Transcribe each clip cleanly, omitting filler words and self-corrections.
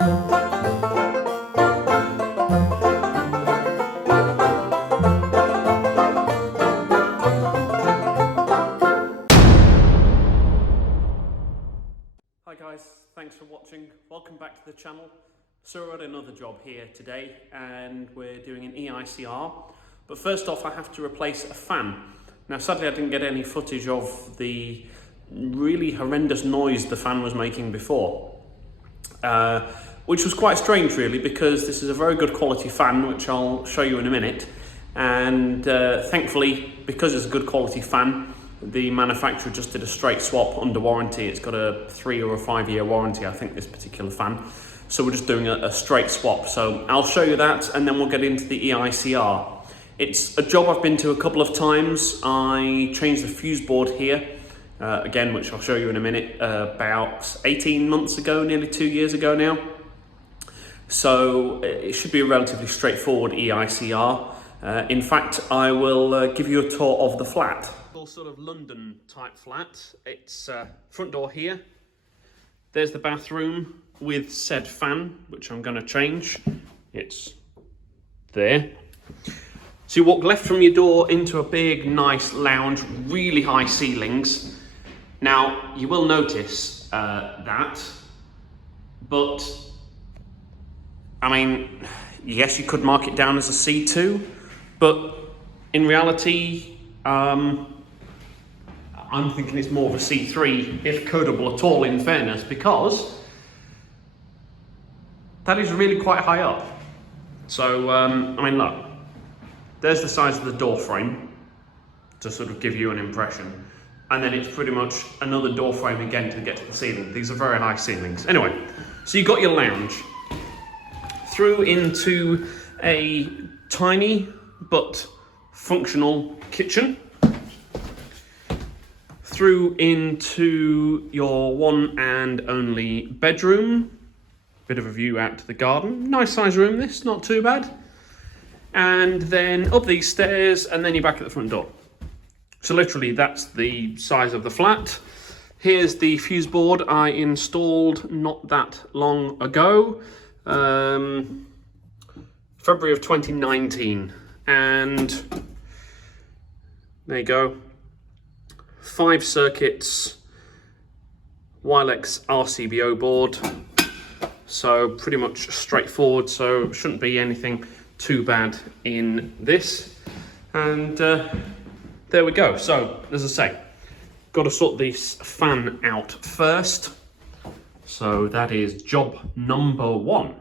Hi guys, thanks for watching. Welcome back to the channel. So we're at another job here today and we're doing an EICR. But first off, I have to replace a fan. Now sadly I didn't get any footage of the really horrendous noise the fan was making before. Which was quite strange really, because this is a very good quality fan, which I'll show you in a minute. And thankfully, because it's a good quality fan, the manufacturer just did a straight swap under warranty. It's got a 3 or a 5 year warranty, I think, this particular fan. So we're just doing a straight swap. So I'll show you that and then we'll get into the EICR. It's a job I've been to a couple of times. I changed the fuse board here, again, which I'll show you in a minute, about 18 months ago, nearly 2 years ago now. So it should be a relatively straightforward EICR. In fact, I will give you a tour of the flat. Sort of London type flat. It's front door here. There's the bathroom with said fan, which I'm going to change. It's there. So you walk left from your door into a big, nice lounge, really high ceilings. Now, you will notice that, but I mean, yes, you could mark it down as a C2, but in reality, I'm thinking it's more of a C3, if codable at all, in fairness, because that is really quite high up. So, I mean, look, there's the size of the door frame to sort of give you an impression. And then it's pretty much another door frame again to get to the ceiling. These are very high ceilings. Anyway, so you've got your lounge. Through into a tiny but functional kitchen. Through into your one and only bedroom. Bit of a view out to the garden. Nice size room this, not too bad. And then up these stairs and then you're back at the front door. So literally that's the size of the flat. Here's the fuse board I installed not that long ago. February of 2019. And there you go. 5 circuits, Wilex RCBO board, so pretty much straightforward, so shouldn't be anything too bad in this. And there we go. So as I say, got to sort this fan out first, so that is job number 1.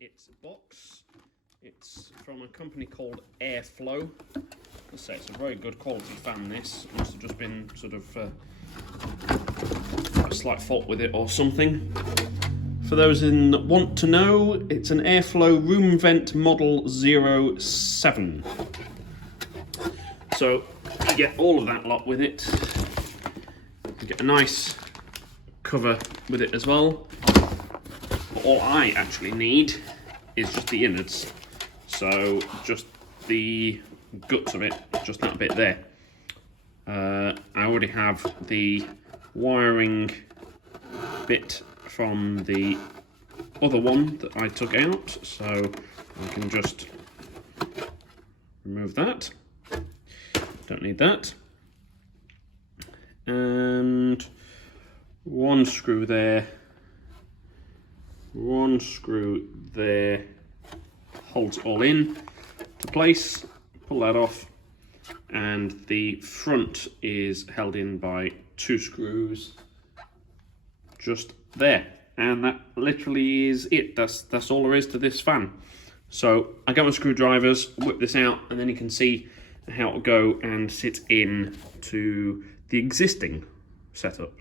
It's a box. It's from a company called Airflow. Let's say it's a very good quality fan. This must have just been sort of a slight fault with it or something. For those that want to know, it's an Airflow room vent model 07. So you get all of that lot with it. You get a nice cover with it as well. But all I actually need is just the innards. So just the guts of it, just that bit there. I already have the wiring bit from the other one that I took out, so I can just remove that. Don't need that. And one screw there, one screw there, holds it all in to place. Pull that off, and the front is held in by 2 screws just there, and that literally is it. That's all there is to this fan. So I got my screwdrivers, whip this out, and then you can see how it'll go and sit in to the existing setup.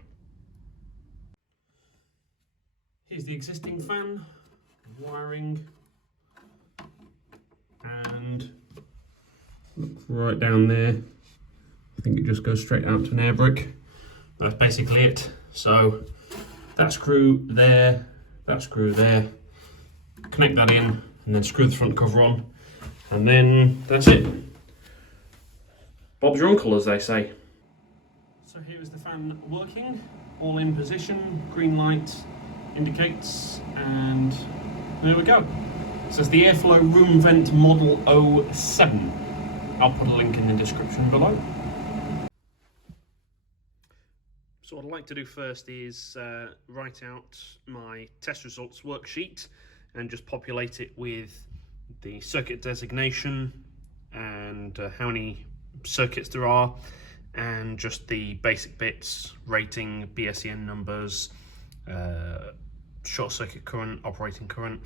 Here's the existing fan, wiring, and right down there, I think it just goes straight out to an air brick. That's basically it. So that screw there, connect that in, and then screw the front cover on, and then that's it. Bob's your uncle, as they say. So here is the fan working, all in position, green light indicates, and There we go. It says the Airflow Room Vent Model 07. I'll put a link in the description below. So what I'd like to do first is write out my test results worksheet and just populate it with the circuit designation and how many circuits there are, and just the basic bits, rating, BSEN numbers, short circuit current, operating current,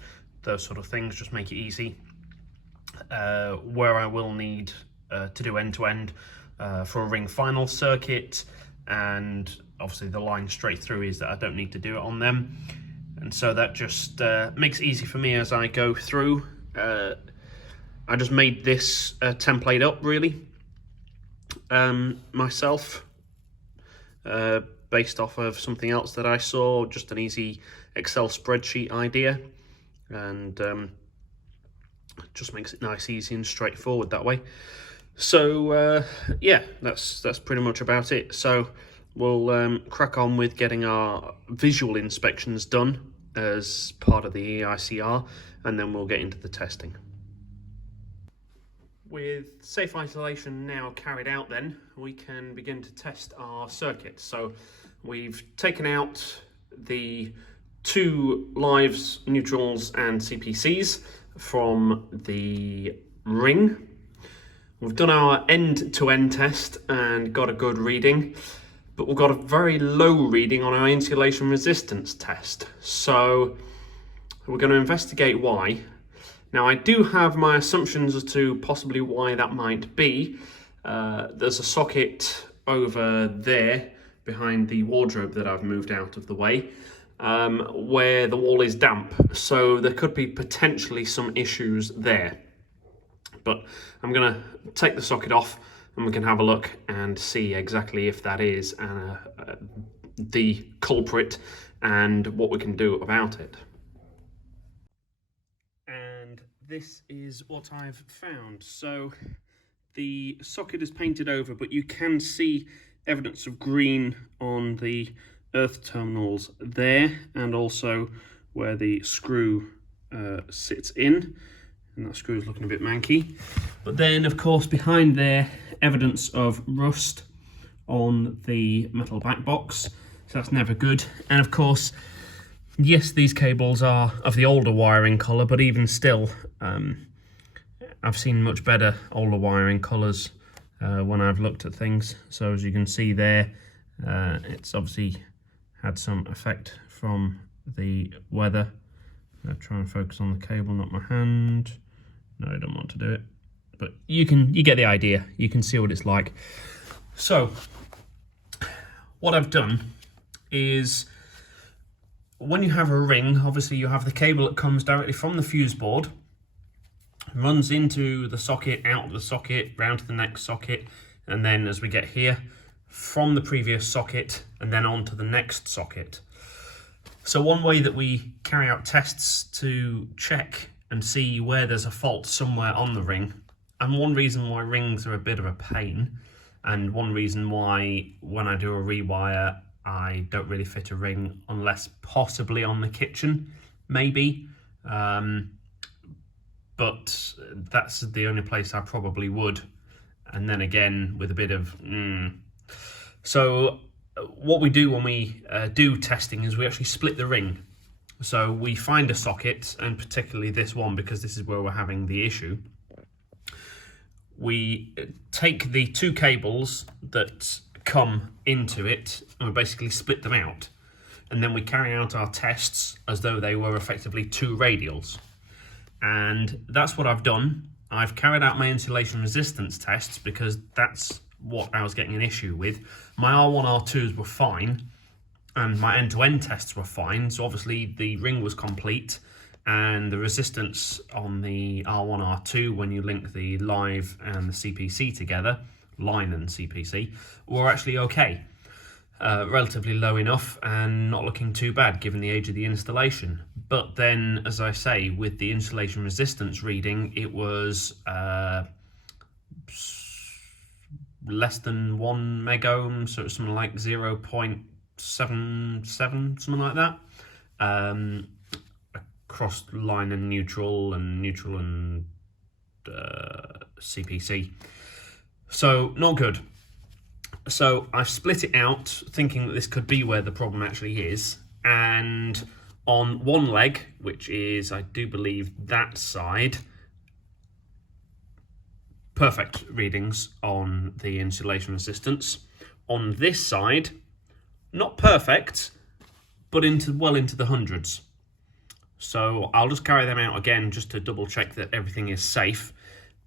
those sort of things. Just make it easy. Where I will need to do end-to-end for a ring final circuit, and obviously the line straight through is that I don't need to do it on them, and so that just makes it easy for me as I go through. I just made this template up really myself, based off of something else that I saw, just an easy Excel spreadsheet idea, and just makes it nice, easy and straightforward that way. So yeah, that's pretty much about it. So we'll crack on with getting our visual inspections done as part of the EICR, and then we'll get into the testing. With safe isolation now carried out, then we can begin to test our circuit. So we've taken out the 2 lives, neutrals and CPCs from the ring. We've done our end-to-end test and got a good reading, but we've got a very low reading on our insulation resistance test. So we're going to investigate why. Now, I do have my assumptions as to possibly why that might be. There's a socket over there behind the wardrobe that I've moved out of the way, where the wall is damp. So there could be potentially some issues there. But I'm going to take the socket off and we can have a look and see exactly if that is the culprit and what we can do about it. And this is what I've found. So the socket is painted over, but you can see evidence of green on the earth terminals there, and also where the screw sits in, and that screw is looking a bit manky. But then of course behind there, evidence of rust on the metal back box, so that's never good. And of course, yes, these cables are of the older wiring colour, but even still, I've seen much better older wiring colours when I've looked at things. So as you can see there, it's obviously had some effect from the weather. I'll try and focus on the cable, not my hand. No, I don't want to do it. But you get the idea. You can see what it's like. So what I've done is, when you have a ring, obviously you have the cable that comes directly from the fuse board, runs into the socket, out of the socket, round to the next socket, and then as we get here, from the previous socket and then on to the next socket. So one way that we carry out tests to check and see where there's a fault somewhere on the ring, and one reason why rings are a bit of a pain, and one reason why when I do a rewire I don't really fit a ring unless possibly on the kitchen, maybe. But that's the only place I probably would. And then again, with a bit of... So what we do when we do testing is we actually split the ring. So we find a socket, and particularly this one, because this is where we're having the issue. We take the 2 cables that come into it and we basically split them out, and then we carry out our tests as though they were effectively 2 radials. And that's what I've done. I've carried out my insulation resistance tests because that's what I was getting an issue with. My R1, R2s were fine, and my end-to-end tests were fine, so obviously the ring was complete, and the resistance on the R1, R2, when you link the live and the CPC together, line and CPC, were actually okay. Relatively low enough and not looking too bad given the age of the installation. But then, as I say, with the insulation resistance reading, it was less than 1 megohm, so it was something like 0.77, something like that. cross line and neutral and CPC. So not good. So I've split it out, thinking that this could be where the problem actually is. And on one leg, which is, I do believe, that side, perfect readings on the insulation resistance. On this side, not perfect, but well into the hundreds. So I'll just carry them out again just to double check that everything is safe.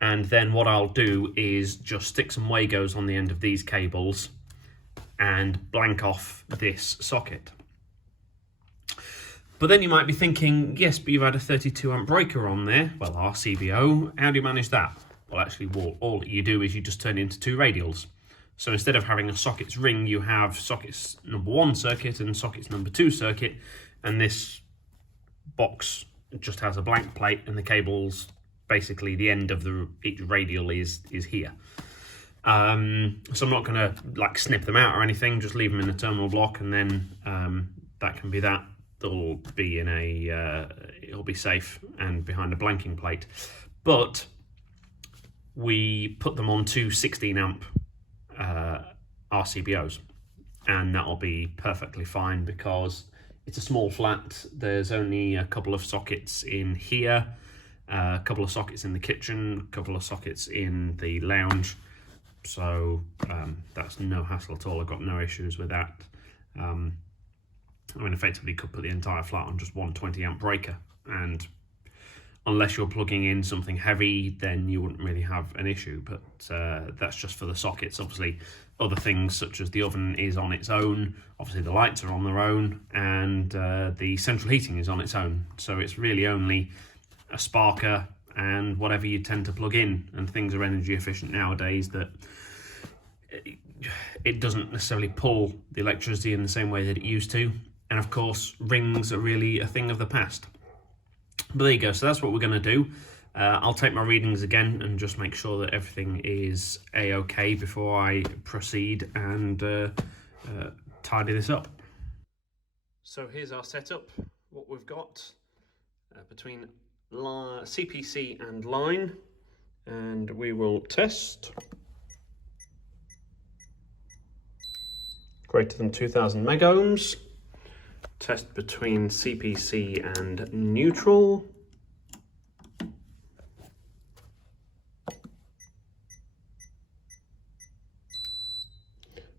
And then what I'll do is just stick some Wagos on the end of these cables and blank off this socket. But then you might be thinking, yes, but you've had a 32 amp breaker on there. Well, RCBO, how do you manage that? Well, actually, all you do is you just turn it into two radials. So instead of having a sockets ring, you have sockets number 1 circuit and sockets number 2 circuit. And this box just has a blank plate, and the cables, basically the end of each radial is here. So I'm not going to like snip them out or anything, just leave them in the terminal block, and then that can be that. They'll be in it'll be safe and behind a blanking plate. But we put them on two 16 amp RCBOs, and that'll be perfectly fine because it's a small flat. There's only a couple of sockets in here, a couple of sockets in the kitchen, a couple of sockets in the lounge. So that's no hassle at all. I've got no issues with that. I mean, effectively could put the entire flat on just one 20 amp breaker, and unless you're plugging in something heavy, then you wouldn't really have an issue. But that's just for the sockets. Obviously, other things such as the oven is on its own, obviously the lights are on their own, and the central heating is on its own. So it's really only a sparker and whatever you tend to plug in, and things are energy efficient nowadays that it doesn't necessarily pull the electricity in the same way that it used to. And of course, rings are really a thing of the past. But there you go, so that's what we're going to do. I'll take my readings again and just make sure that everything is a-okay before I proceed and tidy this up. So here's our setup, what we've got between CPC and line, and we will test. Greater than 2000 megohms. Test between CPC and neutral.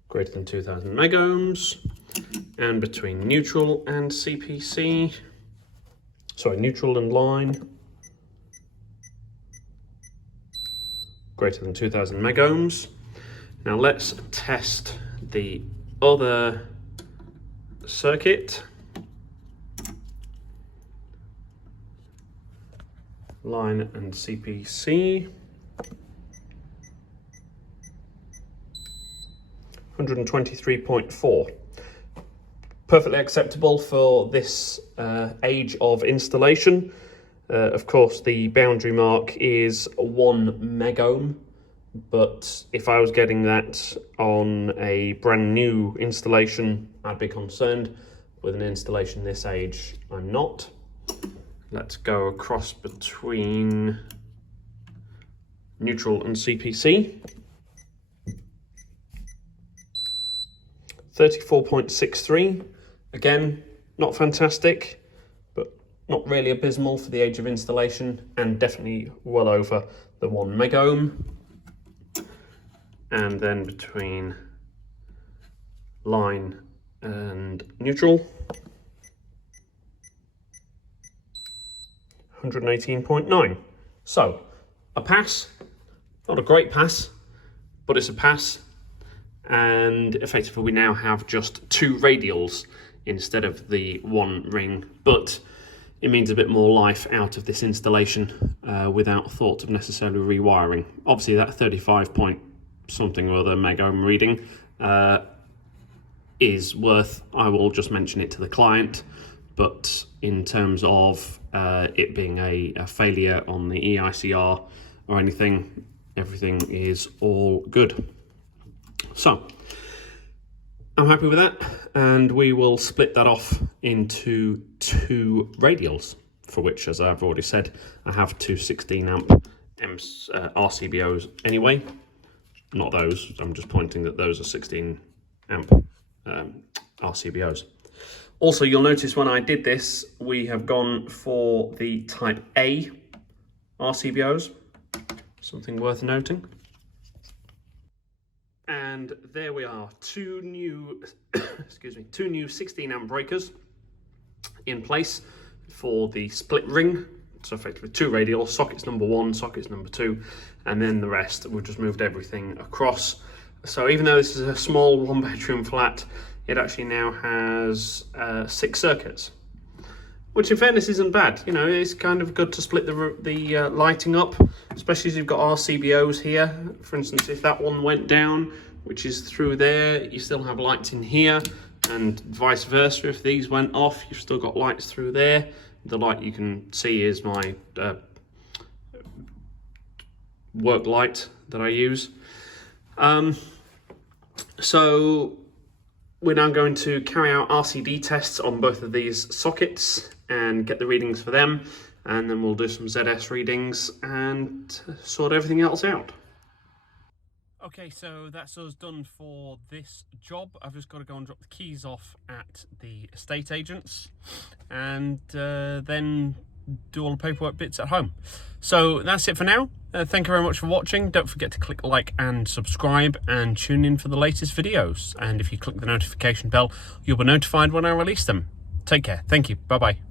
Greater than 2000 megohms. And between neutral and CPC. Sorry, neutral and line. Greater than 2000 megohms. Now let's test the other circuit. Line and CPC. 123.4. Perfectly acceptable for this age of installation. Of course, the boundary mark is 1 megohm, but if I was getting that on a brand new installation, I'd be concerned. With an installation this age, I'm not. Let's go across between neutral and CPC. 34.63. Again, not fantastic, but not really abysmal for the age of installation, and definitely well over the 1 megohm. And then between line and neutral, 118.9. So a pass, not a great pass, but it's a pass. And effectively we now have just 2 radials instead of the 1 ring, but it means a bit more life out of this installation without thought of necessarily rewiring. Obviously that 35 point something or other megohm reading is worth, I will just mention it to the client, but in terms of it being a failure on the EICR or anything, everything is all good. So I'm happy with that, and we will split that off into 2 radials. for which, as I've already said, I have two 16 amp RCBOs anyway. Not those, I'm just pointing that those are 16 amp RCBOs. Also, you'll notice when I did this, we have gone for the type A RCBOs, something worth noting. And there we are, two new, two new 16 amp breakers in place for the split ring. So effectively two radial, sockets number 1, sockets number 2, and then the rest, we've just moved everything across. So even though this is a small 1-bedroom flat, it actually now has 6 circuits, which in fairness isn't bad. You know, it's kind of good to split the lighting up, especially as you've got RCBOs here. For instance, if that one went down, which is through there, you still have lights in here, and vice versa. If these went off, you've still got lights through there. The light you can see is my work light that I use. So we're now going to carry out RCD tests on both of these sockets and get the readings for them, and then we'll do some ZS readings and sort everything else out. Okay, so that's us done for this job. I've just got to go and drop the keys off at the estate agents and then do all the paperwork bits at home. So that's it for now. Thank you very much for watching. Don't forget to click like and subscribe and tune in for the latest videos. And if you click the notification bell, you'll be notified when I release them. Take care. Thank you. Bye-bye.